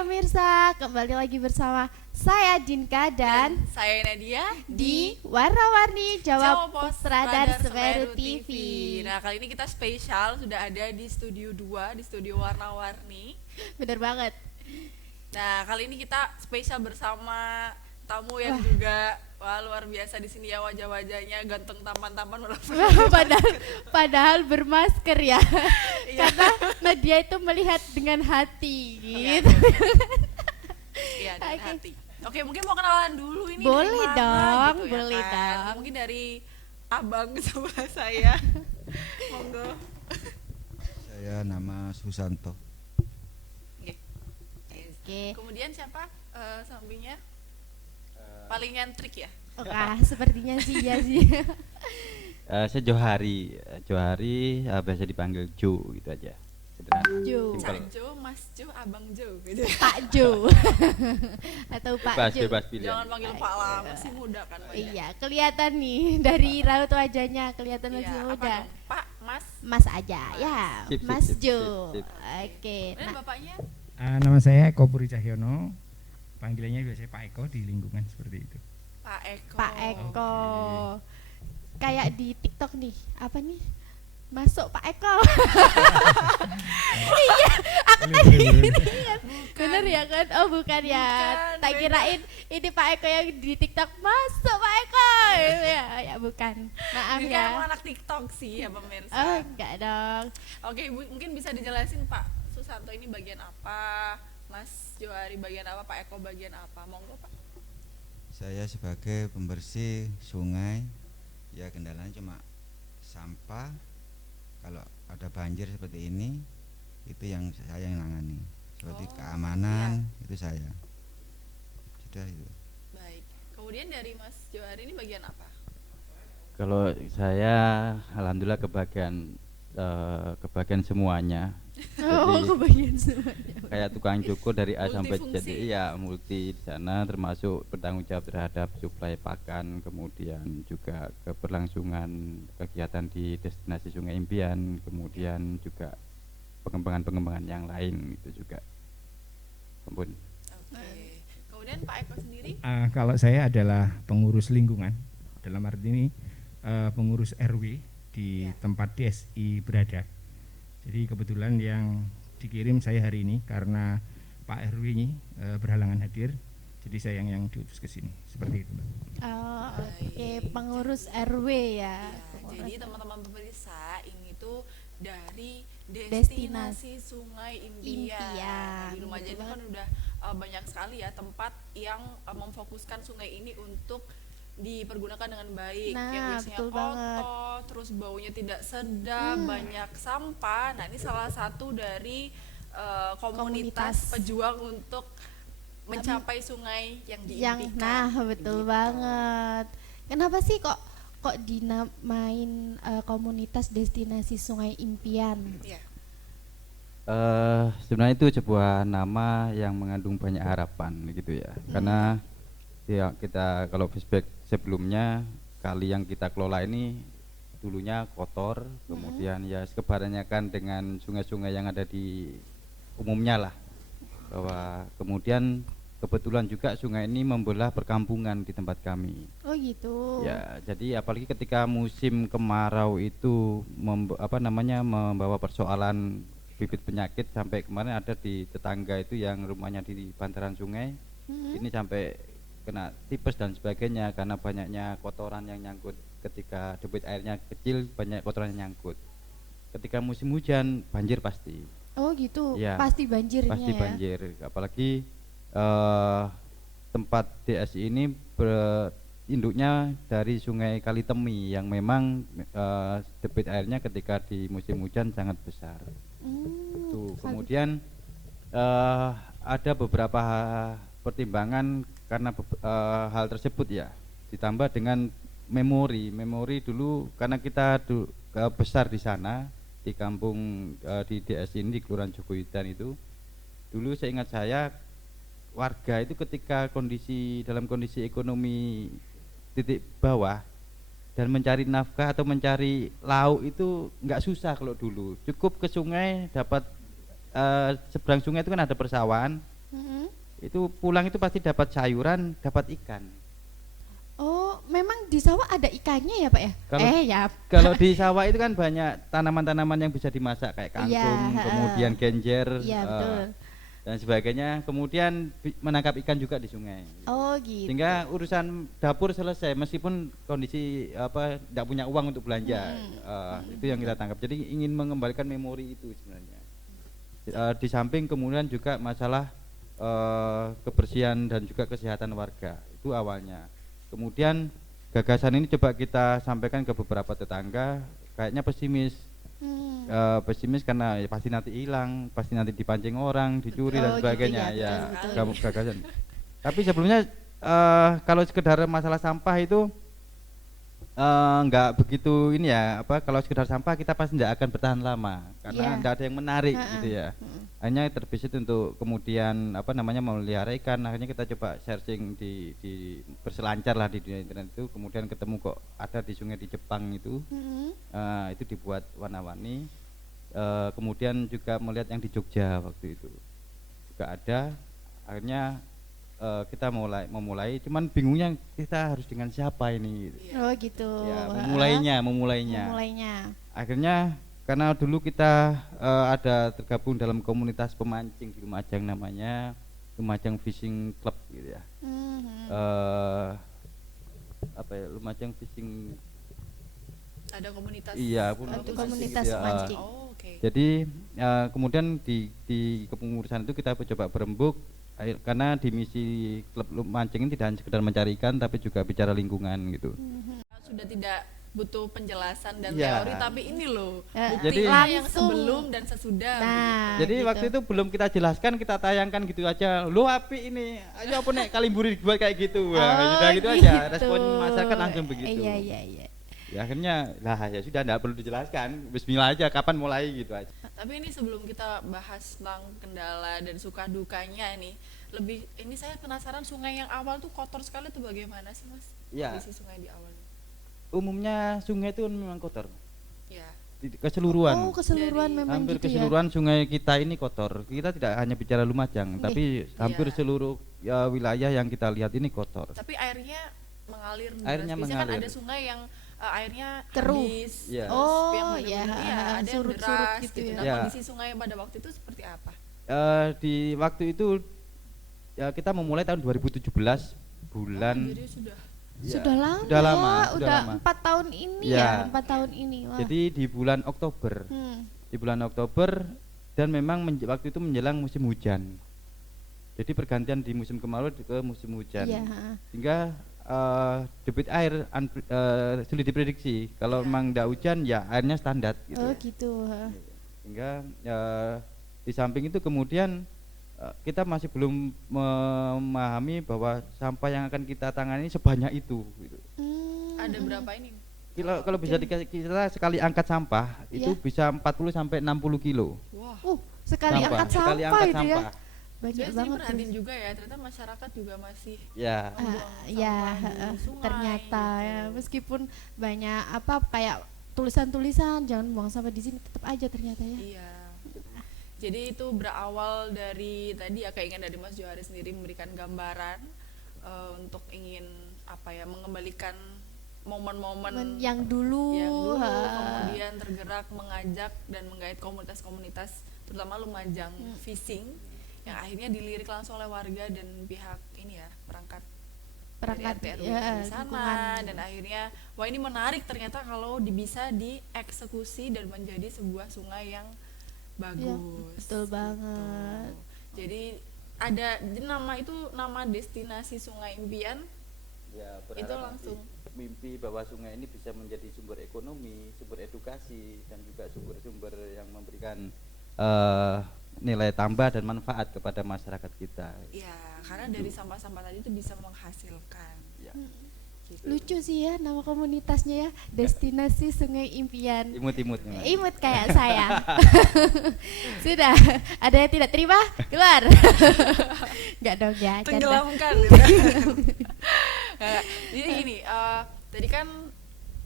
pemirsa, kembali lagi bersama saya Dinka dan saya Nadia di Warna-Warni Jawa Jawa Pos Radar Radar Semeru Semeru TV. Nah, kali ini kita spesial sudah ada di studio 2, di studio Warna-Warni. Bener banget. Nah, kali ini kita spesial bersama tamu yang juga luar biasa di sini ya, wajah-wajahnya ganteng, tampan-tampan walaupun padahal bermasker ya. Iya. Karena Nadia itu melihat dengan hati Iya, gitu. Iya, dan Oke. hati. Oke, mungkin mau kenalan dulu ini Boleh dari mana dong, gitu ya boleh kan? dong. Mungkin dari abang sebelah saya. Monggo. Saya nama Susanto. Oke. Oke. Kemudian siapa sampingnya? Paling nyentrik ya? Sepertinya sih ya sih. Saya Johari, biasa dipanggil Jo gitu aja. Sederhana. Jo. Simpel. Cak Jo, Mas Jo, Abang Jo gitu. Pak Jo. Atau Pak Bebas, Jo. bebas pilihan. Jangan panggil Pak lah, masih muda kan Pak ya? Iya, kelihatan nih dari raut wajahnya kelihatan masih Iya, apa muda. dong? Pak, Mas. Mas aja, ya, Sip, Mas sip, Jo. sip. Oke, Dan nah, bapaknya? Nama saya Eko Puri Cahyono, panggilannya biasanya Pak Eko di lingkungan seperti itu. Pak Eko. Pak Eko. Oke. Kayak di TikTok nih, apa nih? Masuk Pak Eko. Iya, aku tadi ingat. Bener ya kan? Oh bukan ya. Bukan, Tak beda. kirain ini Pak Eko yang di TikTok masuk Pak Eko. Ya bukan. Maaf Ini kan ya. emang anak TikTok sih ya pemirsa. Oh enggak dong. Oke, mungkin bisa dijelasin Pak Susanto ini bagian apa? Mas Johari bagian apa? Pak Eko bagian apa? Monggo Pak. Saya sebagai pembersih sungai. Ya kendalanya cuma sampah. Kalau ada banjir seperti ini, itu yang saya yang nangani. Seperti Oh, keamanan itu saya. Sudah itu. Baik. Kemudian dari Mas Johari ini bagian apa? Kalau saya alhamdulillah kebagian semuanya. Oh, Jadi kebagian semuanya. kayak tukang cukur dari A sampai Z, Multifungsi. iya multi di sana, termasuk bertanggung jawab terhadap suplai pakan, kemudian juga keberlangsungan kegiatan di destinasi Sungai Impian, kemudian juga pengembangan yang lain itu juga. Ampun. Oke. Kemudian Pak Eko sendiri? Kalau saya adalah pengurus lingkungan, dalam arti ini pengurus RW di Ya. tempat DSI berada. Jadi kebetulan yang dikirim saya hari ini karena Pak RW ini berhalangan hadir, jadi saya yang diutus ke sini. Seperti itu, Mbak. Oh, oke, Baik. pengurus RW ya. Ya, Pengurus jadi teman-teman pemirsa ini tuh dari Destinasi destinasi Sungai Impian. Impian, Nah, di betul Lumajang itu kan banget. udah banyak sekali ya tempat yang memfokuskan sungai ini untuk dipergunakan dengan baik. Nah, yang biasanya betul banget. kotor, terus baunya tidak sedap, banyak sampah. Nah, ini salah satu dari komunitas Komunitas. pejuang untuk mencapai sungai yang Yang diimpikan. betul Begitu. banget. Kenapa sih kok dinamain komunitas destinasi Sungai Impian? Iya. Sebenarnya itu sebuah nama yang mengandung banyak harapan gitu ya. Karena ya kita kalau flashback sebelumnya, kali yang kita kelola ini dulunya kotor, kemudian ya kebanyakan dengan sungai-sungai yang ada di umumnya lah. Bahwa kemudian kebetulan juga sungai ini membelah perkampungan di tempat kami. Oh gitu. Ya, jadi apalagi ketika musim kemarau itu membawa persoalan bibit penyakit, sampai kemarin ada di tetangga itu yang rumahnya di bantaran sungai, ini sampai kena tipes dan sebagainya karena banyaknya kotoran yang nyangkut. Ketika debit airnya kecil, banyak kotoran yang nyangkut. Ketika musim hujan, banjir pasti. Oh gitu. Ya, Pasti banjirnya Pasti ya. banjir, apalagi tempat DSI ini induknya dari Sungai Kalitemi yang memang debit airnya ketika di musim hujan sangat besar. Itu kemudian ada beberapa pertimbangan karena hal tersebut ya, ditambah dengan memori dulu karena kita besar di sana di kampung di DSI ini di Kelurahan Jogoidan itu. Dulu saya ingat warga itu ketika dalam kondisi ekonomi titik bawah dan mencari nafkah atau mencari lauk itu nggak susah. Kalau dulu cukup ke sungai dapat seberang sungai itu kan ada persawahan, Mm-mm. Itu pulang itu pasti dapat sayuran, dapat ikan. Oh, memang di sawah ada ikannya ya Pak ya? Kalau- Ya. Kalau di sawah itu kan banyak tanaman-tanaman yang bisa dimasak kayak kangkung, Iya, kemudian genjer, Iya betul. dan sebagainya. Kemudian menangkap ikan juga di sungai. Oh gitu. Sehingga urusan dapur selesai meskipun kondisi tidak punya uang untuk belanja. Itu yang kita tangkap. Jadi ingin mengembalikan memori itu sebenarnya. Di samping kemudian juga masalah kebersihan dan juga kesehatan warga. Itu awalnya. Kemudian gagasan ini coba kita sampaikan ke beberapa tetangga, kayaknya pesimis. Pesimis karena ya pasti nanti hilang, pasti nanti dipancing orang, dicuri dan Oh, gitu sebagainya. ya, Ya, betul, kamu gagasan. Tapi sebelumnya kalau sekedar masalah sampah itu nggak begitu ini ya, kalau sekedar sampah kita pasti tidak akan bertahan lama karena Iya. tidak ada yang menarik Ha-ha. gitu ya. Hanya terbesit untuk kemudian memelihara ikan. Akhirnya kita coba searching di berselancar lah di dunia internet itu, kemudian ketemu kok ada di sungai di Jepang itu. Itu dibuat warna-warni. Kemudian juga melihat yang di Jogja waktu itu juga ada. Akhirnya kita memulai, cuman bingungnya kita harus dengan siapa ini gitu. Oh gitu. Ya, Wah. memulainya. Akhirnya karena dulu kita ada tergabung dalam komunitas pemancing di Lumajang, namanya Lumajang Fishing Club gitu ya. Lumajang Fishing. Ada komunitas. Iya, Untuk komunitas gitu ya. mancing. Oh, oke. Jadi kemudian di kepengurusan itu kita coba berembuk karena di misi klub mancing ini tidak hanya sekedar mencari ikan tapi juga bicara lingkungan gitu. Sudah tidak butuh penjelasan dan Iya. teori, tapi ini loh Jadi- buktinya yang Langsung. sebelum dan sesudah. Nah, Jadi gitu. waktu itu belum kita jelaskan, kita tayangkan gitu aja. Lu api ini, ayo apa nek kalimburi dibuat kayak gitu. Wah, sudah gitu aja. Respon masyarakat langsung begitu. Iya. Ya akhirnya ya sudah enggak perlu dijelaskan. Bismillah aja kapan mulai gitu aja. Tapi ini sebelum kita bahas tentang kendala dan suka dukanya ini, ini saya penasaran, sungai yang awal tuh kotor sekali tuh bagaimana sih Mas? Iya. Kondisi sungai di awal. Umumnya sungai itu memang kotor. Ya. Keseluruhan. Oh, keseluruhan Dari memang Hampir gitu keseluruhan sungai kita ini kotor. Kita tidak hanya bicara Lumajang, tapi hampir Iya. seluruh wilayah yang kita lihat ini kotor. Tapi airnya mengalir deras. Airnya Biasanya kan mengalir. ada sungai yang airnya Keruh. habis. Iya. Terus Oh, yang iya, benar-benar, iya, ada yang surut-surut deras gitu gitu. ya. Nah, Iya. kondisi sungai pada waktu itu seperti apa? Di waktu itu kita memulai tahun 2017 bulan. Jadi sudah Ya, Sudah lama. Sudah lama. Ya, sudah udah lama. 4 tahun ini Ya. ya, 4 tahun ini. Wah. Jadi di bulan Oktober. Hmm. Di bulan Oktober dan memang waktu itu menjelang musim hujan. Jadi pergantian di musim kemarau ke musim hujan. Iya, ha. Sehingga debit air sulit diprediksi. Kalau memang tidak hujan ya airnya standar gitu. Oh gitu. Ha. Sehingga di samping itu kemudian kita masih belum memahami bahwa sampah yang akan kita tangani sebanyak itu gitu. ada berapa ini? Kalau bisa kita sekali angkat sampah itu Iya. bisa 40 sampai 60 kilo. Wah. Sekali sampah. angkat Sekali sampah angkat itu ya. sampah. Banyak Jadi banget. perhatiin juga ya, ternyata masyarakat juga masih Ya. Ya, sampah di sungai, ternyata gitu. ya, meskipun banyak kayak tulisan-tulisan jangan buang sampah di sini, tetap aja ternyata ya. Iya. Jadi itu berawal dari tadi ya, keinginan dari Mas Johari sendiri memberikan gambaran untuk ingin mengembalikan momen-momen Yang dulu, kemudian tergerak mengajak dan menggait komunitas-komunitas terutama Lumajang Fishing yang akhirnya dilirik langsung oleh warga dan pihak ini ya perangkat perangkat RT RW ya, di sana, lingkungan. dan akhirnya wah ini menarik ternyata kalau bisa dieksekusi dan menjadi sebuah sungai yang bagus. betul banget. Jadi ada nama destinasi Sungai Impian Ya, itu berharap langsung mimpi bahwa sungai ini bisa menjadi sumber ekonomi, sumber edukasi dan juga sumber-sumber yang memberikan nilai tambah dan manfaat kepada masyarakat kita. ya karena dari sampah-sampah tadi itu bisa menghasilkan. Ya. Gitu. Lucu sih ya nama komunitasnya ya, Destinasi Sungai Impian. Imut-imut memang. Imut kayak saya. Sudah, ada yang tidak terima? Keluar. Enggak dong ya, canda. Tenggelamkan. Gitu. Nah, jadi gini, tadi kan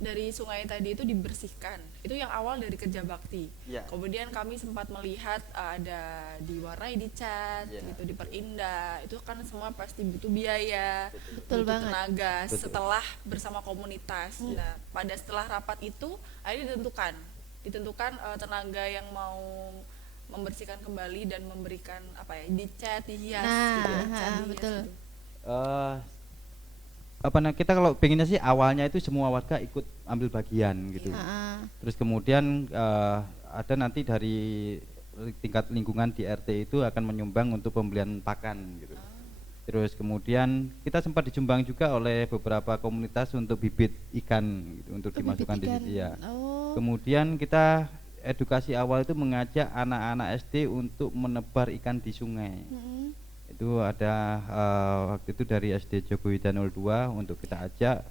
dari sungai tadi itu dibersihkan. Itu yang awal dari kerja bakti. Ya. Kemudian kami sempat melihat ada diwarnai, dicat, Ya. gitu, diperindah. Itu kan semua pasti butuh biaya, Betul butuh banget. tenaga. Betul. Setelah bersama komunitas. Nah, pada setelah rapat itu akhirnya ditentukan tenaga yang mau membersihkan kembali dan memberikan dicat, dihias, Nah, gitu, dicat, dihias, betul. gitu. Kita kalau pengennya sih awalnya itu semua warga ikut ambil bagian gitu. Heeh. Terus kemudian ada nanti dari tingkat lingkungan di RT itu akan menyumbang untuk pembelian pakan gitu. Terus kemudian kita sempat disumbang juga oleh beberapa komunitas untuk bibit ikan gitu, untuk Oh, dimasukkan bibit di ikan. situ ya. Oh. Kemudian kita edukasi awal itu mengajak anak-anak SD untuk menebar ikan di sungai. Mm-mm. Itu ada waktu itu dari SD Jogowida 02 untuk kita ajak,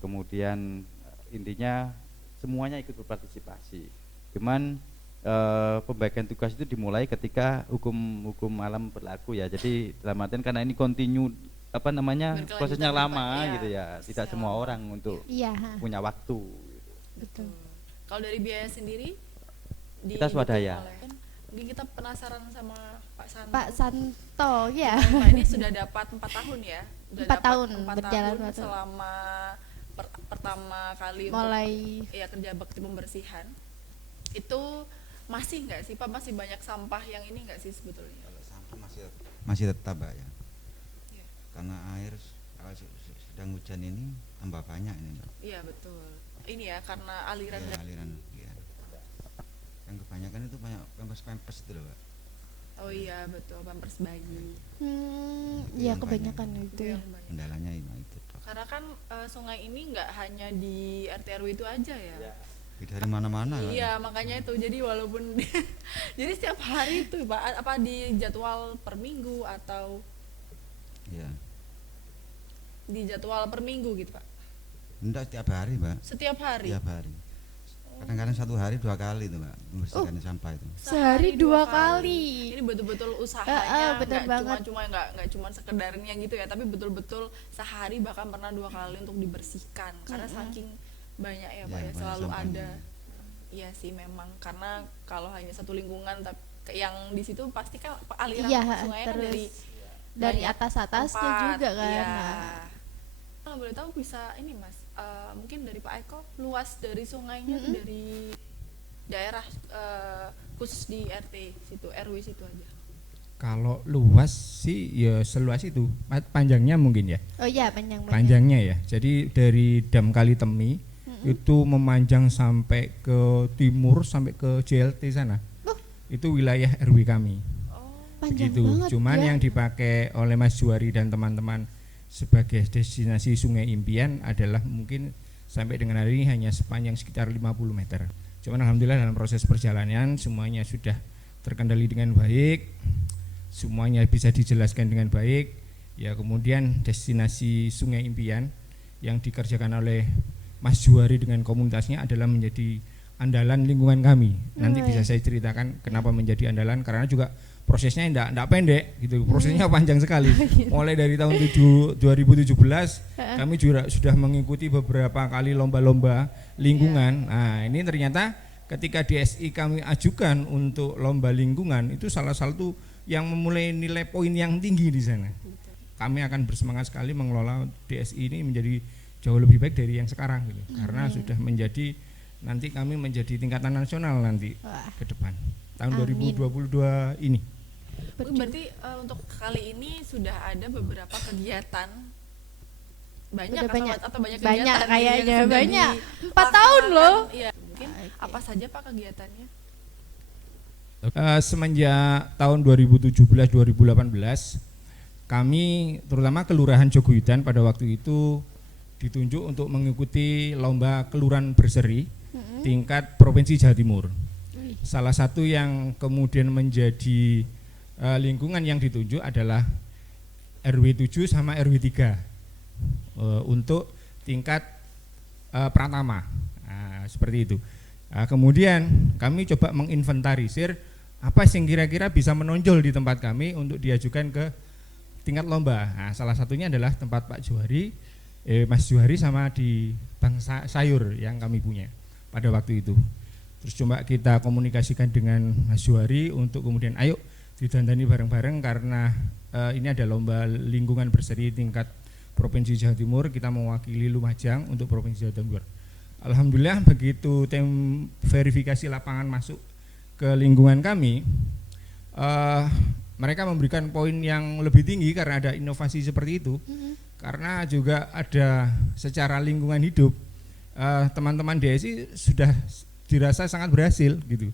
kemudian intinya semuanya ikut berpartisipasi. Cuman pembagian tugas itu dimulai ketika hukum alam berlaku ya. Jadi dalam artian karena ini kontinu Berkelanjutan prosesnya ya, lama Pak, ya. gitu ya. Tidak Prosesnya semua lama. orang untuk Iya, ha, punya waktu. betul. Kalau dari biaya sendiri Kita swadaya. Mungkin kita penasaran sama Pak Santo. Pak Santo ya. Pak ini sudah dapat 4 tahun ya. Sudah 4 dapat tahun, 4 berjalan tahun 4 tahun. selama pertama kali Mulai untuk kerja bakti pembersihan. Itu masih nggak sih Pak, masih banyak sampah yang ini nggak sih sebetulnya? Kalau sampah masih tetap Mbak ya. Iya. Karena air kalau sedang hujan ini tambah banyak ini Mbak. Iya betul. Ini ya karena aliran Ya, dari- aliran ya. Yang kebanyakan itu banyak pempes itu loh Mbak. Oh iya betul, pampers bayi. ya yang kebanyakan banyak. itu Itu ya. yang banyak. Kendalanya itu. Karena kan sungai ini nggak hanya di RT RW itu aja ya. Dari mana-mana Mbak. Iya makanya itu, jadi walaupun jadi setiap hari itu Pak, apa di jadwal per minggu atau Iya. di jadwal per minggu gitu Pak? Enggak setiap hari Mbak. Setiap hari? Setiap hari. Kadang-kadang 1 hari 2 kali itu Mbak membersihkan sampah itu. Sehari 2 kali. Ini betul-betul usahanya bener banget. nggak cuma sekedarnya gitu ya, tapi betul-betul sehari bahkan pernah 2 kali untuk dibersihkan karena saking banyak ya Pak Ya, ya, banyak selalu sampahnya. ada. Iya sih memang, karena kalau hanya satu lingkungan tapi yang di situ pasti kan aliran Iya, sungainya kan terus banyak dari atas-atasnya tempat. juga kan. Iya. Nah, Kalau boleh tahu bisa ini Mas, mungkin dari Pak Eko, luas dari sungainya tuh dari daerah khusus di RT situ, RW situ aja. Kalau luas sih ya seluas itu, panjangnya mungkin ya. Oh iya, panjang-panjang. Panjangnya ya. Jadi dari Dam Kalitemi itu memanjang sampai ke timur sampai ke JLT sana. Itu wilayah RW kami. Panjang Begitu. banget Cuman ya. yang dipakai oleh Mas Juari dan teman-teman sebagai destinasi Sungai Impian adalah mungkin sampai dengan hari ini hanya sepanjang sekitar 50 meter. Cuman alhamdulillah dalam proses perjalanan semuanya sudah terkendali dengan baik, semuanya bisa dijelaskan dengan baik. Ya kemudian destinasi Sungai Impian yang dikerjakan oleh Mas Juari dengan komunitasnya adalah menjadi andalan lingkungan kami. Nanti Oh, bisa iya. saya ceritakan kenapa menjadi andalan, karena juga prosesnya enggak pendek gitu. Prosesnya panjang sekali. Mulai dari tahun 2017 kami juga sudah mengikuti beberapa kali lomba-lomba lingkungan. Nah, ini ternyata ketika DSI kami ajukan untuk lomba lingkungan itu salah satu yang memulai nilai poin yang tinggi di sana. Kami akan bersemangat sekali mengelola DSI ini menjadi jauh lebih baik dari yang sekarang gitu. Karena sudah menjadi, nanti kami menjadi tingkatan nasional nanti Wah, ke depan tahun Amin. 2022 ini. Berarti untuk kali ini sudah ada beberapa kegiatan banyak Udah banyak. atau banyak Banyak kegiatan nih kayaknya, yang sudah banyak. 4 dilaksanakan. tahun loh. Iya, mungkin apa saja Pak kegiatannya? Semenjak tahun 2017-2018 kami terutama Kelurahan Jogoyudan pada waktu itu ditunjuk untuk mengikuti lomba kelurahan berseri tingkat Provinsi Jawa Timur. Salah satu yang kemudian menjadi lingkungan yang ditunjuk adalah RW 7 sama RW 3 untuk tingkat pratama. Nah, seperti itu. Kemudian kami coba menginventarisir apa yang kira-kira bisa menonjol di tempat kami untuk diajukan ke tingkat lomba. Nah, salah satunya adalah tempat Pak Juari Mas Juhari sama di Bank Sayur yang kami punya pada waktu itu. Terus coba kita komunikasikan dengan Mas Juhari untuk kemudian ayo didandani bareng-bareng karena ini ada lomba lingkungan berseri tingkat Provinsi Jawa Timur, kita mewakili Lumajang untuk Provinsi Jawa Timur. Alhamdulillah begitu tim verifikasi lapangan masuk ke lingkungan kami, mereka memberikan poin yang lebih tinggi karena ada inovasi seperti itu. Karena juga ada secara lingkungan hidup, teman-teman DSI sudah dirasa sangat berhasil gitu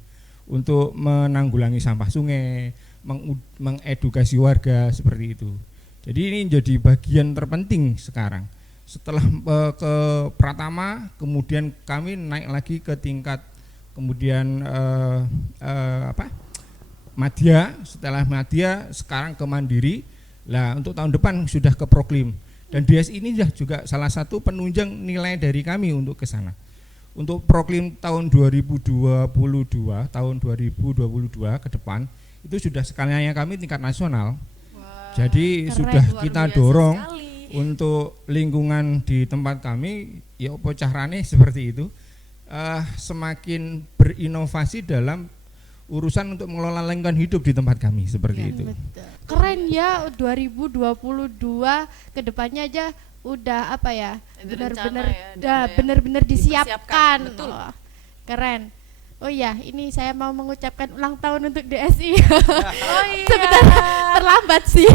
untuk menanggulangi sampah sungai, mengedukasi warga seperti itu. Jadi ini jadi bagian terpenting sekarang. Setelah ke Pratama, kemudian kami naik lagi ke tingkat kemudian Madya. Setelah Madya sekarang ke Mandiri. Lah untuk tahun depan sudah ke Proklim. Dan DSI ini juga salah satu penunjang nilai dari kami untuk ke sana. Untuk Proklim tahun 2022 ke depan itu sudah skalanya kami tingkat nasional. Jadi keren, sudah luar kita biasa dorong sekali. untuk lingkungan di tempat kami, ya apa carane seperti itu, semakin berinovasi dalam urusan untuk mengelola lingkungan hidup di tempat kami seperti Iya, itu. betul. Keren ya 2022 ke depannya aja udah apa ya? Ada Benar-benar rencana ya, dan udah ada yang benar-benar disiapkan. dipersiapkan, betul. Oh, keren. Oh iya, ini saya mau mengucapkan ulang tahun untuk DSI. Oh iya. Sebenarnya terlambat sih.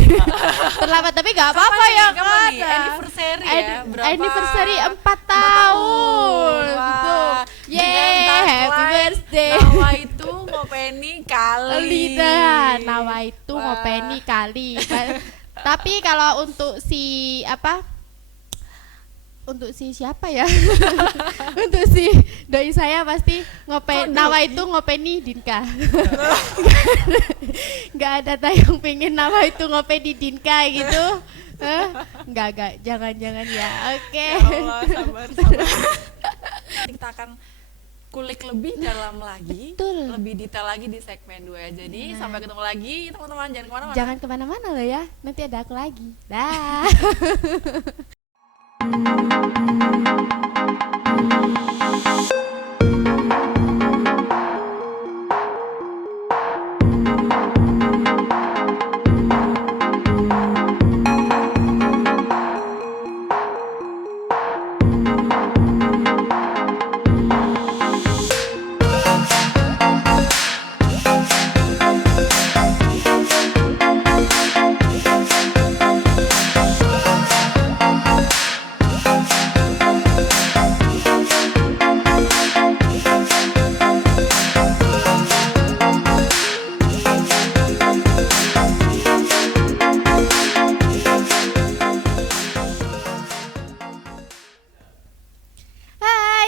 Terlambat tapi nggak apa-apa Kapan ya nih? Kapan kan. nih? Anniversary ya? Berapa? Anniversary 4 tahun. Wah. Betul. Dengan Yeay, happy tagline, birthday. Nawa itu ngopeni kali. Lidah, Nawa itu Wah. ngopeni kali. Tapi kalau untuk si apa? Untuk si siapa ya? Untuk si doi saya pasti Nawa itu ngopeni Dinka. Nggak ada tayang pengen Nawa itu ngopeni Dinka gitu. Enggak, jangan ya. Oke. Ya Allah, sabar. Kita akan kulik lebih dalam lagi, Betul. lebih detail lagi di segmen 2. Jadi sampai ketemu lagi teman-teman, jangan kemana-mana. Jangan kemana-mana loh ya. Nanti ada aku lagi. Dah.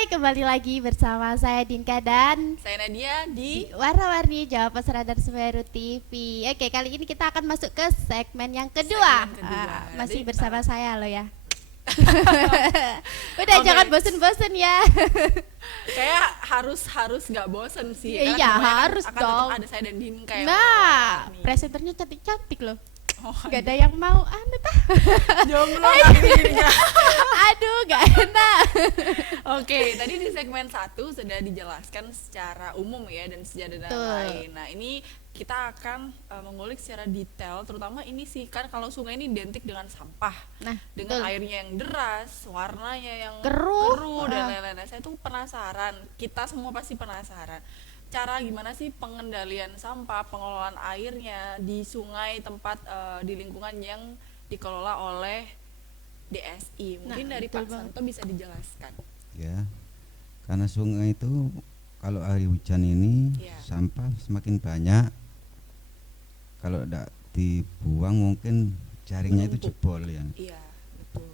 Kembali lagi bersama saya Dinka dan Saya Nadia di Warna-Warni Jawa Pos Radar Semeru TV. Oke, kali ini kita akan masuk ke segmen yang kedua. Segmen kedua. Masih Jadi, bersama saya loh ya. Udah Oke. jangan bosen-bosen ya. kayak harus nggak bosen sih. Iya, Karena kedepannya harus akan dong. tetap ada saya dan Dinka yang Nah, menemani. presenternya cantik-cantik loh. Oh, Gak ada yang mau anu tah. jomblo kali ini. Aduh, gak enak. Oke, tadi di segmen 1 sudah dijelaskan secara umum ya dan sejarah dan Betul. lain. Nah, ini kita akan mengulik secara detail, terutama ini sih kan kalau sungai ini identik dengan sampah, Nah, dengan betul. airnya yang deras, warnanya yang Keruh. dan lain-lain. Nah, saya tuh penasaran, kita semua pasti penasaran. Cara gimana sih pengendalian sampah, pengelolaan airnya di sungai tempat di lingkungan yang dikelola oleh DSI. Mungkin Nah, dari betul Pak banget. Santo bisa dijelaskan. Ya, karena sungai itu kalau hari hujan ini Iya. sampah semakin banyak. Kalau tidak dibuang mungkin jaringnya itu Menumpuk. jebol ya. Iya, betul.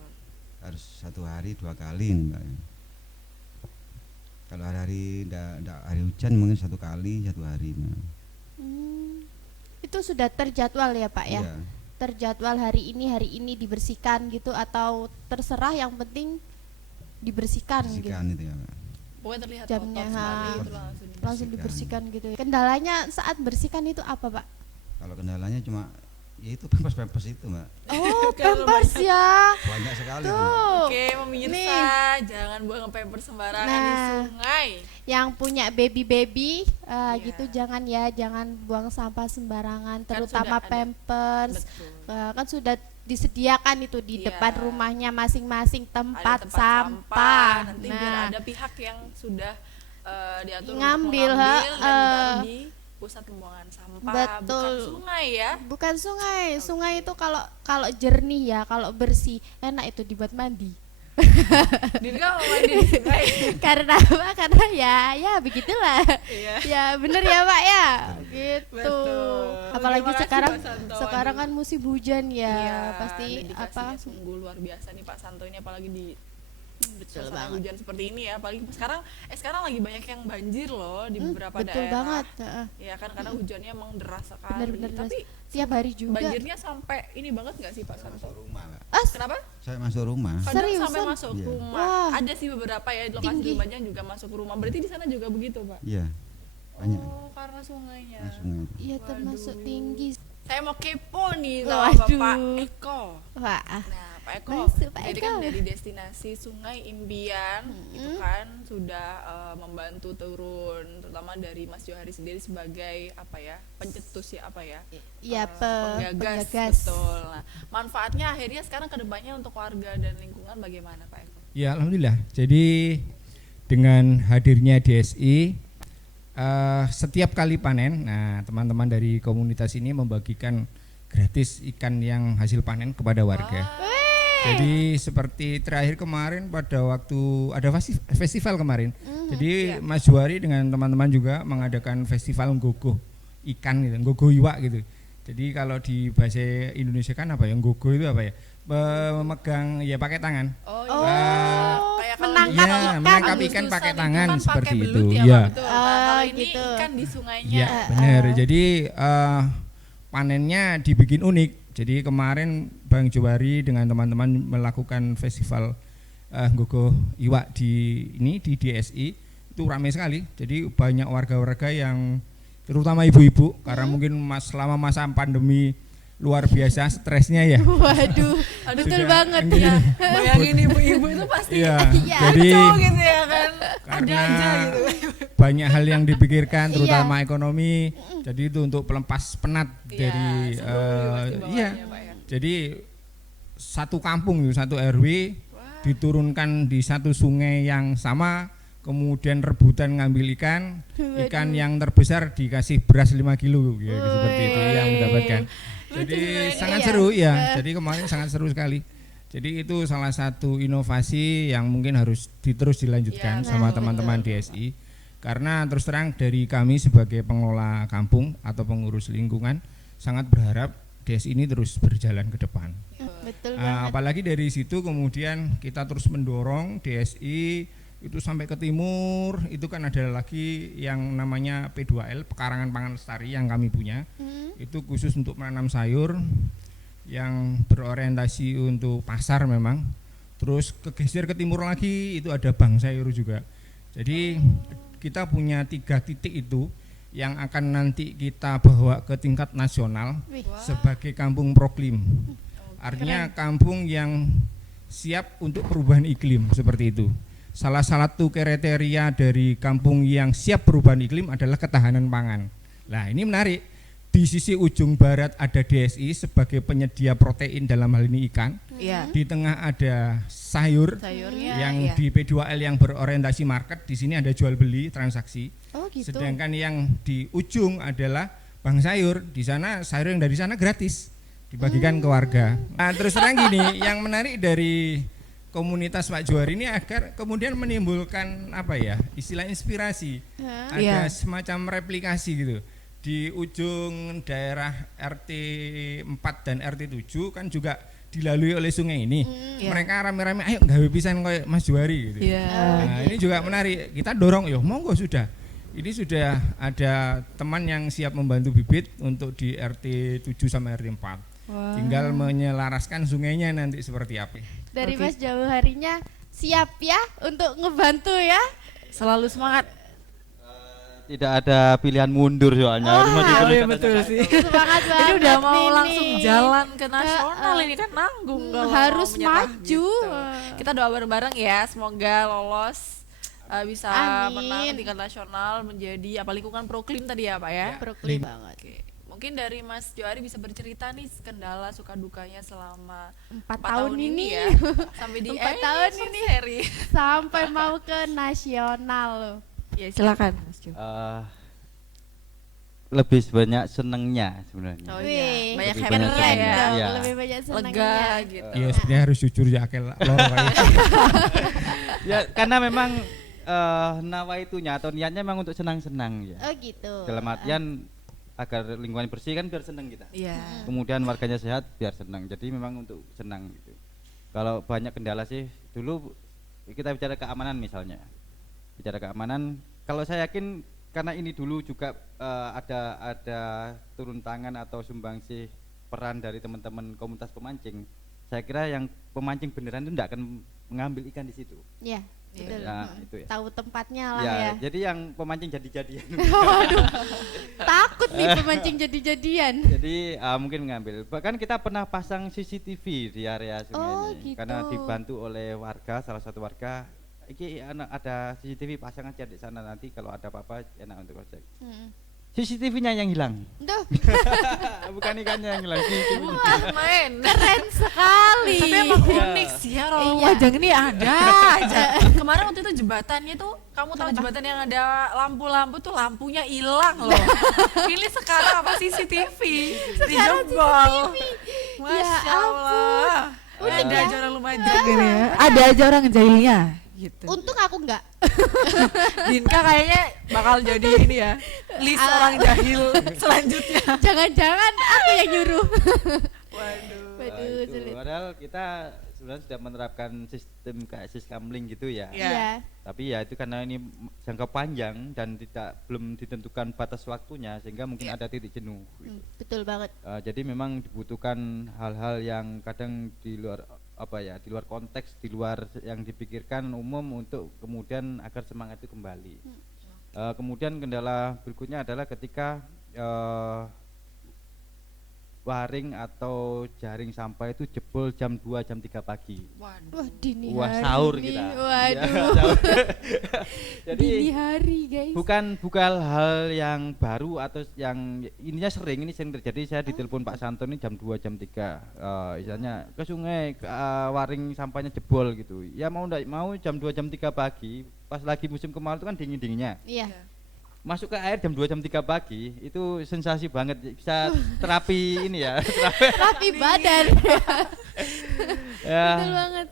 Harus 1 hari 2 kali ini, Mbak. Kalau hari hari hujan mungkin 1 kali 1 hari. Nah. Itu sudah terjadwal ya Pak ya? Iya. Terjadwal hari ini dibersihkan gitu atau terserah yang penting dibersihkan gitu. Bersihkan itu ya, Mbak. Pokoknya terlihat Jamnya, kotor sekali ha. itu langsung Langsung dibersihkan gitu. Kendalanya saat bersihkan itu apa Pak? Kalau kendalanya cuma Ya itu pempes itu Mbak, Oh, pampers ya. banyak sekali itu, Mbak. Tuh. Oke, pemirsa, Nih. jangan buang pampers sembarangan di Nah. sungai. Yang punya baby Iya. gitu jangan ya, jangan buang sampah sembarangan, Kan terutama sudah ada. pampers. Betul. Kan sudah disediakan itu di Iya. depan rumahnya masing-masing tempat, Ada tempat sampah. Nanti biar ada pihak yang sudah diatur untuk Ngambil, mengambil dan ditaruh heeh. di pusat pembuangan sampah, Betul. bukan sungai ya. Bukan sungai. Sungai itu kalau kalau jernih ya, kalau bersih, enak itu dibuat mandi. Dinda mau mandi di sungai. Karena apa? Karena ya begitulah. Iya. Ya bener ya Pak ya. Gitu. Betul. Apalagi Terima kasih, sekarang Pak Santo. sekarang kan musim hujan ya, Iya, pasti dedikasinya apa? sungguh luar biasa nih Pak Santo ini, apalagi di Betul suasana banget. hujan seperti ini ya, apalagi sekarang lagi banyak yang banjir loh di beberapa Betul daerah. banget. Heeh. Ya kan karena hujannya emang deras sekali. Bener-bener deras. Tapi Tiap hari juga. banjirnya sampai ini banget nggak sih Pak Santo? Masuk rumah Mbak, Kenapa? saya masuk rumah. Kadang Seriusan? sampai masuk Iya. rumah. Wah. Ada sih beberapa ya di lokasi Tinggi. rumahnya juga masuk rumah. Berarti di sana juga begitu Pak? Iya, banyak Oh karena sungainya. nah, sungai itu. Iya termasuk Waduh. tinggi. Saya mau kepo nih sama Waduh. Bapak Eko. Wah. Nah, Pak Eko, Masuk, Pak jadi Eko. kan dari destinasi Sungai Imbian itu kan sudah membantu turun, terutama dari Mas Johari sendiri sebagai apa ya, pencetus ya apa ya, Iya, penggagas, penggagas. betul. Nah, manfaatnya akhirnya sekarang kedepannya untuk warga dan lingkungan bagaimana Pak Eko? Ya alhamdulillah. Jadi dengan hadirnya DSI setiap kali panen, nah teman-teman dari komunitas ini membagikan gratis ikan yang hasil panen kepada warga. Jadi seperti terakhir kemarin pada waktu ada festival kemarin. Jadi Mas Juari dengan teman-teman juga mengadakan festival nggogo ikan gitu, nggogo iwak gitu. Jadi kalau di bahasa Indonesia kan apa ya, nggogo itu apa ya? Memegang ya pakai tangan. Oh Oh, kayak kalau menangkap di- ikan. menangkap ikan Agustusan pakai itu tangan kan seperti pakai itu. belut ya, Iya. Pak, betul. Nah, kalau Oh, ini gitu. ikan di sungainya. Ya benar. Jadi panennya dibikin unik. Jadi kemarin Bang Juwari dengan teman-teman melakukan festival nggogo iwak di DSI itu ramai sekali. Jadi banyak warga-warga yang terutama ibu-ibu karena mungkin selama masa pandemi luar biasa stresnya ya. Waduh, betul Sudah banget ini- ya. Bayangin ibu-ibu itu pasti Iya. Iya. Jadi kacau gitu ya kan. Ada karena aja gitu. banyak hal yang dipikirkan terutama Iya. ekonomi. Jadi itu untuk pelepas penat dari Iya, seru pasti bawaannya, iya. Pak, ya. Jadi satu kampung itu satu RW diturunkan di satu sungai yang sama, kemudian rebutan ngambil ikan yang terbesar dikasih beras 5 kilo ya, seperti itu yang mendapatkan. Jadi sangat Iya. seru ya. Jadi kemarin sangat seru sekali. Jadi itu salah satu inovasi yang mungkin harus terus dilanjutkan Iya, sama betul, teman-teman betul. DSI. Karena terus terang dari kami sebagai pengelola kampung atau pengurus lingkungan sangat berharap DSI ini terus berjalan ke depan. Betul banget. Apalagi dari situ kemudian kita terus mendorong DSI itu sampai ke timur. Itu kan ada lagi yang namanya P2L, Pekarangan Pangan Lestari yang kami punya. Itu khusus untuk menanam sayur yang berorientasi untuk pasar memang. Terus kegeser ke timur lagi itu ada bank sayur juga. Jadi kita punya 3 titik itu yang akan nanti kita bawa ke tingkat nasional Wih. sebagai kampung proklim. Artinya kampung yang siap untuk perubahan iklim seperti itu. Salah satu kriteria dari kampung yang siap perubahan iklim adalah ketahanan pangan. Nah, ini menarik. Di sisi ujung barat ada DSI sebagai penyedia protein dalam hal ini ikan. Iya. Di tengah ada sayur Sayurnya yang iya. di P2L yang berorientasi market. Di sini ada jual beli transaksi. Oh gitu. Sedangkan yang di ujung adalah bank sayur. Di sana sayur yang dari sana gratis dibagikan ke warga. Nah, terus terang gini, yang menarik dari komunitas Pak Juwari ini agar kemudian menimbulkan apa ya, istilah inspirasi. Ada Iya. semacam replikasi gitu. Di ujung daerah RT 4 dan RT 7 kan juga dilalui oleh sungai ini. Iya. Mereka rame-rame ayo gawe pisan koyo Mas Juwari gitu. Iya. Nah, ini juga menarik. Kita dorong yo, monggo sudah. Ini sudah ada teman yang siap membantu bibit untuk di RT 7 sama RT 4. Tinggal menyelaraskan sungainya nanti seperti apa. Dari Oke. Mas Jauh harinya siap ya untuk ngebantu ya. Selalu semangat. tidak ada pilihan mundur soalnya. Harus maju terus Iya kata betul saya. sih. Semangat banget. Ini udah mau Nini. langsung jalan ke nasional ini kan nanggung kalau Harus mau menyerah maju. gitu. Kita doa bareng-bareng ya, semoga lolos bisa Amin. menang tingkat nasional menjadi apa lingkungan proklim tadi ya Pak ya. Proklim banget. Oke. Mungkin dari Mas Johari bisa bercerita nih kendala suka dukanya selama 4 4 tahun ini ya sampai di 4 tahun ini. seri. Sampai mau ke nasional loh. Ya silakan Mas Jo. Lebih banyak senengnya sebenarnya. Oh Wih, iya, banyak lebih happy banyak Keren senangnya. dong, Iya. lebih banyak senangnya. lega gitu. Iya sebenarnya harus jujur ya akel loro kayak. Ya karena memang nawaitunya atau niatnya memang untuk senang-senang ya. Oh gitu. Dalam artian agar lingkungan bersih kan biar senang kita. Iya. Kemudian warganya sehat biar senang. Jadi memang untuk senang gitu. Kalau banyak kendala sih dulu kita bicara keamanan misalnya. Bicara keamanan, kalau saya yakin karena ini dulu juga ada turun tangan atau sumbangsih peran dari teman-teman komunitas pemancing. Saya kira yang pemancing beneran itu tidak akan mengambil ikan di situ. Iya, betul. Ya, itu ya. Tahu tempatnya lah Ya, ya. jadi yang pemancing jadi-jadian. Waduh. Takut nih pemancing jadi-jadian. Jadi mungkin mengambil. Bahkan kita pernah pasang CCTV di area sungai Oh, ini gitu. karena dibantu oleh warga, salah satu warga. Iki ada CCTV pasang aja di sana, nanti kalau ada apa-apa enak untuk cek. CCTV-nya yang hilang. Duh, Bukan ikannya yang hilang. CCTV-nya. Wah, main. keren sekali. Tapi emang Iya. unik sih ya Rolong Iya. Wajang ini ada aja. Kemarin waktu itu jembatannya tuh, kamu tahu jembatan yang ada lampu-lampu tuh lampunya hilang loh. Ini sekarang apa CCTV dijebol. Masya Ya Allah. Unik Ada ya. aja orang Lumajang gini ya. Ada aja orang jahilnya gitu. Untung aku enggak. Dinka kayaknya bakal jadi ini ya, list orang jahil selanjutnya. Jangan-jangan aku yang nyuruh. Waduh. Waduh, Itu. sulit. Padahal kita sebenarnya sudah menerapkan sistem kayak siskamling gitu ya. Iya. Iya. Tapi ya itu karena ini jangka panjang dan belum ditentukan batas waktunya sehingga mungkin ada titik jenuh. Gitu. Betul banget. Jadi memang dibutuhkan hal-hal yang kadang di luar di luar konteks, di luar yang dipikirkan umum untuk kemudian agar semangat itu kembali. Kemudian kendala berikutnya adalah ketika waring atau jaring sampah itu jebol jam 2 jam 3 pagi. Waduh. Wah, dini Wah, hari. sahur nih. kita. Waduh. Ya, sahur. Jadi Dini hari, guys. bukan hal yang baru atau yang ininya ini sering terjadi. Saya ditelepon Pak Santo ini jam 2 jam 3 misalnya ke sungai waring sampahnya jebol gitu. Ya mau enggak mau jam 2 jam 3 pagi pas lagi musim kemarau itu kan dingin-dinginnya. Iya. Masuk ke air jam 2 jam 3 pagi itu sensasi banget, bisa terapi ini ya. Rapi badan. Ya, Betul banget.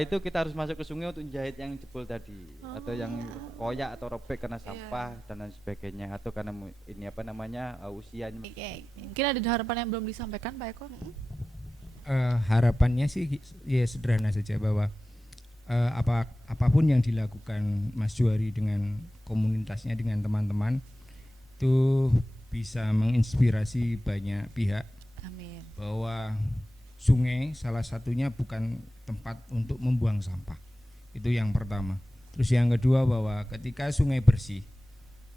itu kita harus masuk ke sungai untuk jahit yang jebol tadi atau yang koyak atau robek karena sampah dan lain sebagainya atau karena ini apa namanya usianya. Oke. Mungkin ada harapan yang belum disampaikan Pak Eko? Harapannya sih ya sederhana saja bahwa apapun yang dilakukan Mas Johari dengan komunitasnya, dengan teman-teman itu bisa menginspirasi banyak pihak Amin. bahwa sungai salah satunya bukan tempat untuk membuang sampah. Itu yang pertama. Terus yang kedua bahwa ketika sungai bersih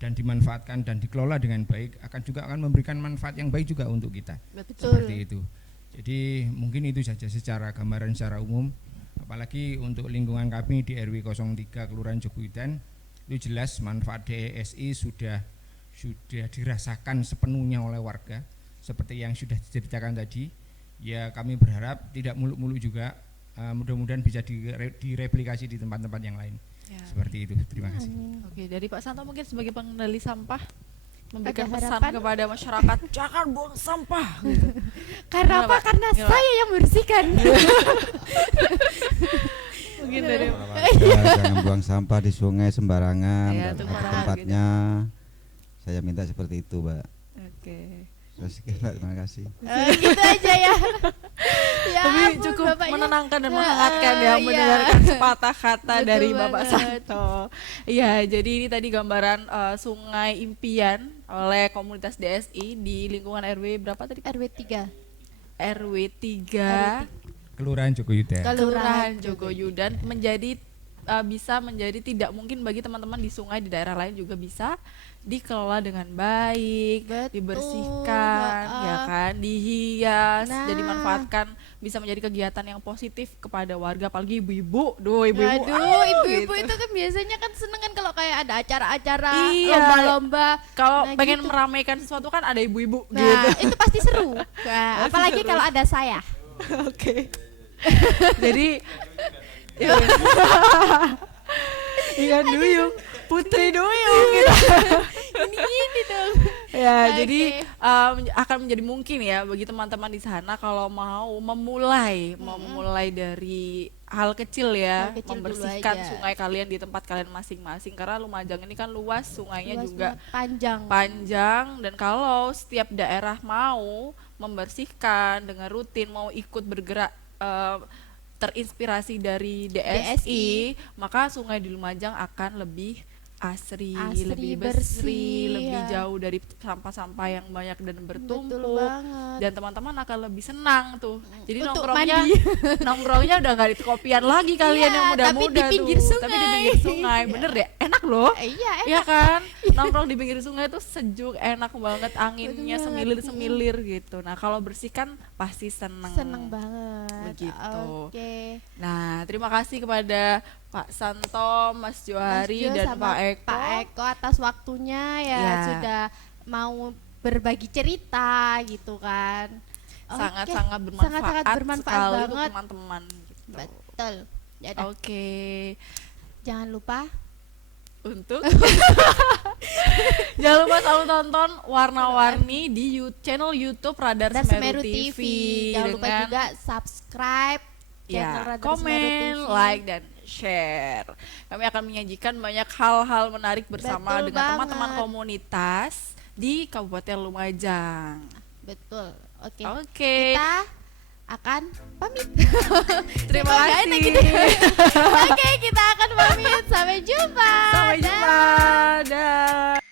dan dimanfaatkan dan dikelola dengan baik akan memberikan manfaat yang baik juga untuk kita. Betul. Seperti itu. Jadi mungkin itu saja secara gambaran secara umum. Apalagi untuk lingkungan kami di RW 03 Kelurahan Jogoyudan itu jelas manfaat DSI sudah dirasakan sepenuhnya oleh warga seperti yang sudah diceritakan tadi. Ya kami berharap tidak muluk-muluk juga, mudah-mudahan bisa direplikasi di tempat-tempat yang lain. Ya. Seperti itu. Terima kasih. Oke, dari Pak Santo mungkin sebagai pengendali sampah memberikan Ada pesan harapan? kepada masyarakat jangan buang sampah gitu. Karena Gimana, apa? Pak? Karena Gimana? saya yang membersihkan. Mungkin dari Jangan buang sampah di sungai sembarangan, Iya, dan itu ada parah tempatnya. Saya minta seperti itu, Mbak. Oke. Sekian, Mbak. Terima kasih. Gitu aja ya. Ya Tapi ampun, cukup Bapaknya. menenangkan dan menghangatkan ya Iya. mendengarkan sepatah kata Betul dari Bapak banget. Santo. Iya, jadi ini tadi gambaran Sungai Impian oleh komunitas DSI di lingkungan RW berapa tadi? RW 3. RW 3 Kelurahan Jogoyudan. Kelurahan Jogoyudan menjadi bisa menjadi tidak mungkin bagi teman-teman di sungai di daerah lain juga bisa dikelola dengan baik, Betul, dibersihkan, ya kan, dihias, Nah. dan dimanfaatkan bisa menjadi kegiatan yang positif kepada warga, apalagi ibu-ibu, ibu-ibu, Aduh, ibu-ibu gitu. itu kan biasanya kan seneng kan kalau kayak ada acara-acara Iya. lomba-lomba. Kalau Nah, pengen gitu. meramaikan sesuatu kan ada ibu-ibu, Nah, gitu. itu pasti seru. Nah, apalagi seru. kalau ada saya. Oke. Jadi ikan duyung, putri duyung gitu. Ini dong. Ya, Oke. jadi akan menjadi mungkin ya bagi teman-teman di sana kalau mau memulai dari hal kecil ya, Hal kecil dulu membersihkan aja. sungai kalian di tempat kalian masing-masing karena Lumajang ini kan luas, sungainya Luas juga banget, panjang. panjang, dan kalau setiap daerah mau membersihkan dengan rutin, mau ikut bergerak terinspirasi dari DSI, maka sungai di Lumajang akan lebih asri, Asri, lebih bersih, bersih, lebih ya. jauh dari sampah-sampah yang banyak dan Betul bertumpuk, banget. dan teman-teman akan lebih senang tuh. Jadi Untuk nongkrongnya mandi. nongkrongnya udah nggak di kopian lagi kalian Iya, yang muda-muda tapi di pinggir tuh, sungai. tapi di pinggir sungai, bener deh, enak loh. Iya, Iya kan, nongkrong di pinggir sungai tuh sejuk, enak banget, anginnya Betul banget. semilir-semilir gitu. Nah kalau bersih kan pasti seneng. seneng banget. Begitu. Oke. Nah terima kasih kepada Pak Santo, Mas Johari, Mas Jo dan sama Pak Eko. Pak Eko atas waktunya ya, Ya. sudah mau berbagi cerita gitu kan. Sangat-sangat Oke, bermanfaat, sangat-sangat bermanfaat sekali untuk banget. teman-teman. Gitu. Betul. Ya udah, Oke, jangan lupa untuk jangan lupa selalu tonton warna-warni di channel YouTube Radar Radar Semeru Semeru TV. TV. Jangan lupa dengan juga subscribe channel ya, Radar Semeru komen, TV. like, dan share. Kami akan menyajikan banyak hal-hal menarik bersama Betul dengan teman-teman banget. komunitas di Kabupaten Lumajang. Betul. Oke. Oke, Kita akan pamit. terima Kok nggak kasih. enak gitu? Oke, kita akan pamit. Sampai jumpa. Sampai Dah. jumpa. Dah.